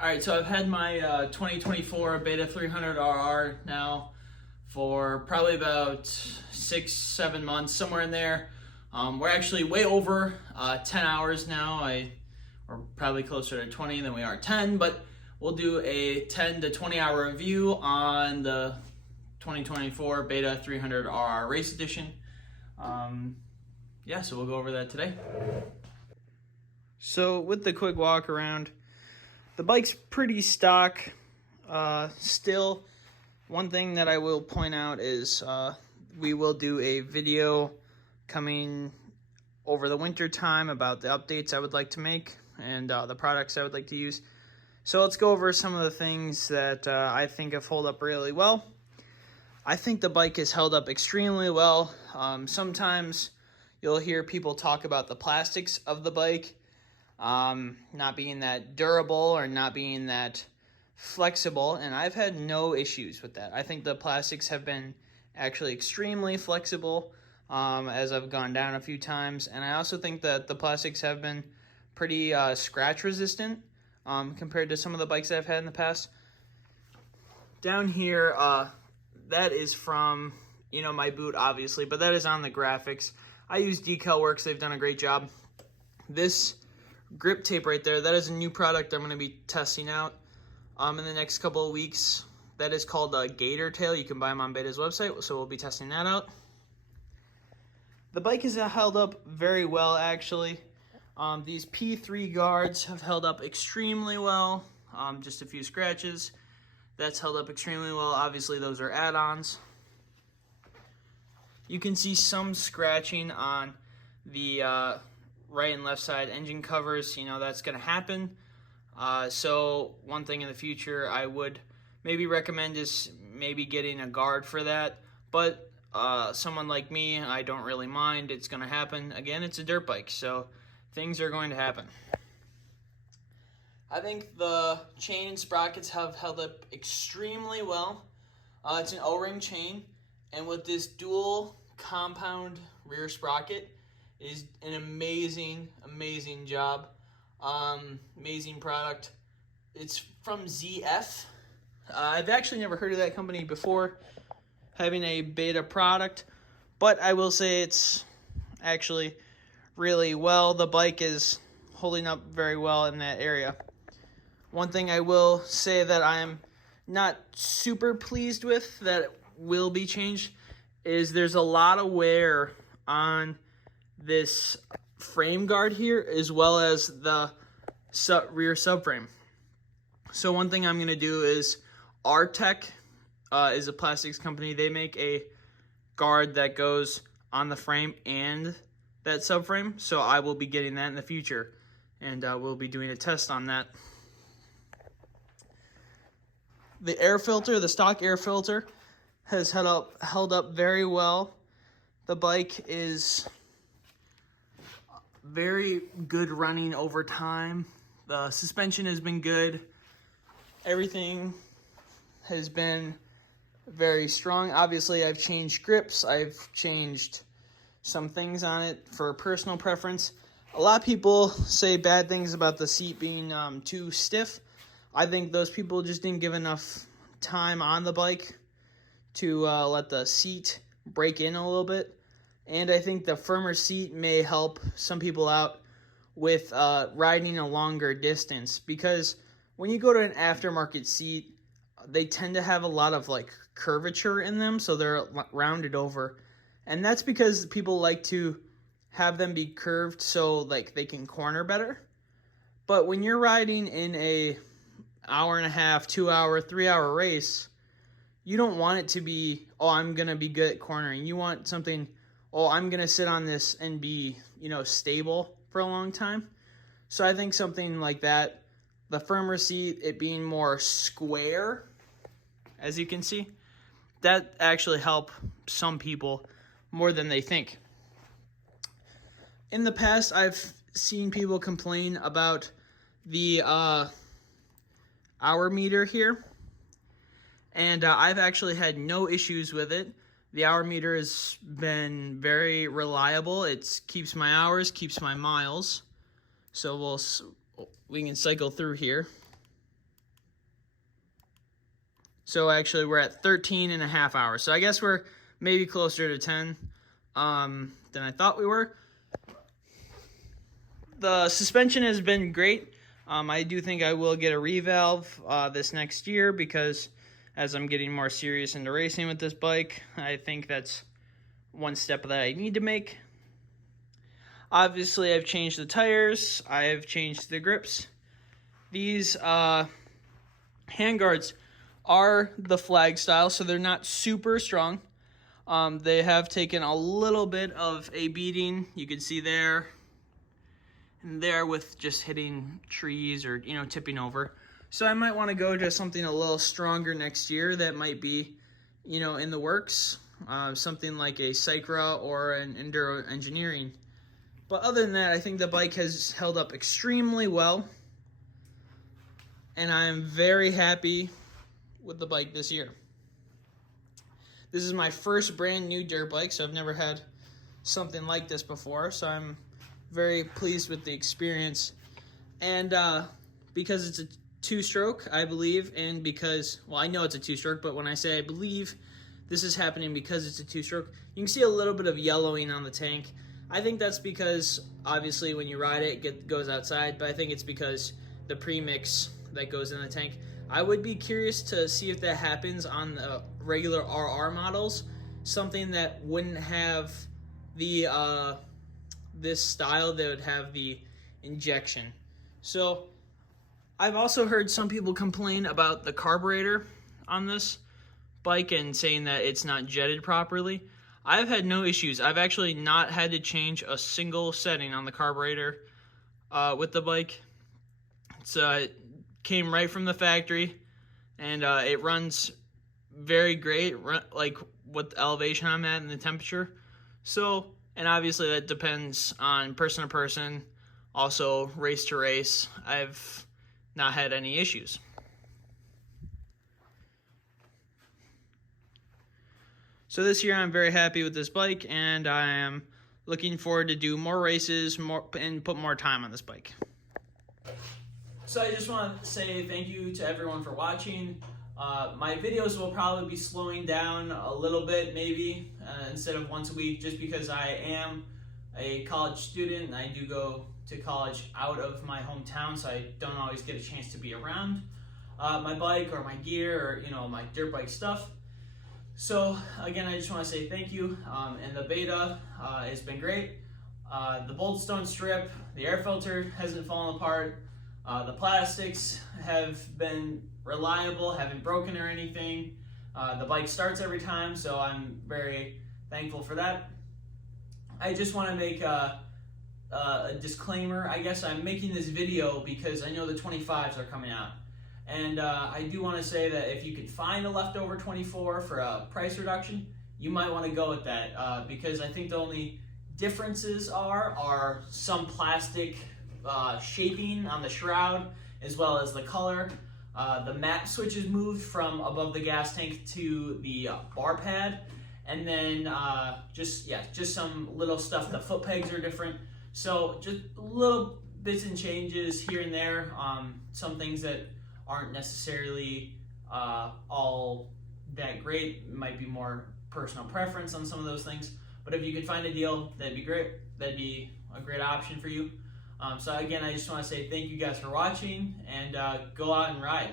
All right, so I've had my 2024 Beta 300RR now for probably about 6-7 months, somewhere in there. We're actually way over 10 hours now. We're probably closer to 20 than we are 10, but we'll do a 10 to 20 hour review on the 2024 Beta 300RR Race Edition. Yeah, so we'll go over that today. So with the quick walk around, the bike's pretty stock. Still, one thing that I will point out is we will do a video coming over the winter time about the updates I would like to make and the products I would like to use. So let's go over some of the things that I think have held up really well. I think the bike has held up extremely well. Sometimes you'll hear people talk about the plastics of the bike not being that durable or not being that flexible, and I've had no issues with that. I think the plastics have been actually extremely flexible as I've gone down a few times, and I also think that the plastics have been pretty scratch resistant compared to some of the bikes I've had in the past. Down here, that is from, my boot, obviously, but that is on the graphics. I use Decal Works. They've done a great job. This grip tape right there, that is a new product I'm going to be testing out in the next couple of weeks. That is called Gator Tail. You can buy them on Beta's website, so we'll be testing that out. The bike has held up very well, actually. These P3 guards have held up extremely well. Just a few scratches. That's held up extremely well. Obviously, those are add-ons. You can see some scratching on the right and left side engine covers. That's going to happen. So one thing in the future I would maybe recommend is maybe getting a guard for that. But someone like me, I don't really mind. It's going to happen. Again, it's a dirt bike, so things are going to happen. I think the chain and sprockets have held up extremely well. It's an O-ring chain, and with this dual compound rear sprocket, is an amazing job. Amazing product. It's from ZF. I've actually never heard of that company before having a Beta product, but I will say it's actually really well. The bike is holding up very well in that area. One thing I will say that I'm not super pleased with that will be changed is there's a lot of wear on this frame guard here, as well as the rear subframe. So one thing I'm going to do is Artec is a plastics company. They make a guard that goes on the frame and that subframe. So I will be getting that in the future, and we'll be doing a test on that. The air filter, the stock air filter, has held up very well. The bike is very good running over time. The suspension has been good. Everything has been very strong. Obviously, I've changed grips. I've changed some things on it for personal preference. A lot of people say bad things about the seat being too stiff. I think those people just didn't give enough time on the bike to let the seat break in a little bit. And I think the firmer seat may help some people out with riding a longer distance, because when you go to an aftermarket seat, they tend to have a lot of curvature in them, so they're rounded over. And that's because people like to have them be curved so they can corner better. But when you're riding in a hour and a half, 2 hour, 3 hour race, you don't want it to be, oh, I'm going to be good at cornering. You want something, oh, I'm going to sit on this and be, stable for a long time. So I think something like that, the firmer seat, it being more square, as you can see, that actually help some people more than they think. In the past, I've seen people complain about the hour meter here, and I've actually had no issues with it. The hour meter has been very reliable. It keeps my hours, keeps my miles. So we can cycle through here. So actually we're at 13 and a half hours. So I guess we're maybe closer to 10 than I thought we were. The suspension has been great. I do think I will get a revalve this next year, because as I'm getting more serious into racing with this bike, I think that's one step that I need to make. Obviously, I've changed the tires. I've changed the grips. These handguards are the flag style, so they're not super strong. They have taken a little bit of a beating. You can see there and there with just hitting trees or, you know, tipping over. So I might want to go to something a little stronger next year that might be, you know, in the works. Something like a Cycra or an Enduro Engineering. But other than that, I think the bike has held up extremely well. And I'm very happy with the bike this year. This is my first brand new dirt bike, so I've never had something like this before. So I'm very pleased with the experience. And because it's a two-stroke, I believe, and because, well, I know it's a two-stroke, but when I say I believe this is happening because it's a two-stroke, you can see a little bit of yellowing on the tank. I think that's because, obviously, when you ride it, it goes outside, but I think it's because the premix that goes in the tank. I would be curious to see if that happens on the regular RR models, something that wouldn't have the this style, that would have the injection. So I've also heard some people complain about the carburetor on this bike and saying that it's not jetted properly. I've had no issues. I've actually not had to change a single setting on the carburetor with the bike. It came right from the factory, and it runs very great, like what the elevation I'm at and the temperature. So, and obviously that depends on person to person, also race to race. I've not had any issues. So this year I'm very happy with this bike, and I am looking forward to do more races and put more time on this bike. So I just want to say thank you to everyone for watching. My videos will probably be slowing down a little bit, maybe, instead of once a week, just because I am a college student and I do go to college out of my hometown, so I don't always get a chance to be around my bike or my gear or, you know, my dirt bike stuff. So again, I just want to say thank you, and the beta has been great. The bolts don't strip, the air filter hasn't fallen apart, the plastics have been reliable, haven't broken or anything. The bike starts every time, so I'm very thankful for that. I just want to make a disclaimer. I guess I'm making this video because I know the 25s are coming out. And I do want to say that if you could find a leftover 24 for a price reduction, you might want to go with that, because I think the only differences are some plastic shaping on the shroud, as well as the color. The map switch is moved from above the gas tank to the bar pad, and then just some little stuff. The foot pegs are different, so just little bits and changes here and there. Some things that aren't necessarily all that great. It might be more personal preference on some of those things, but if you could find a deal, that'd be great. That'd be a great option for you. So again, I just want to say thank you guys for watching, and go out and ride.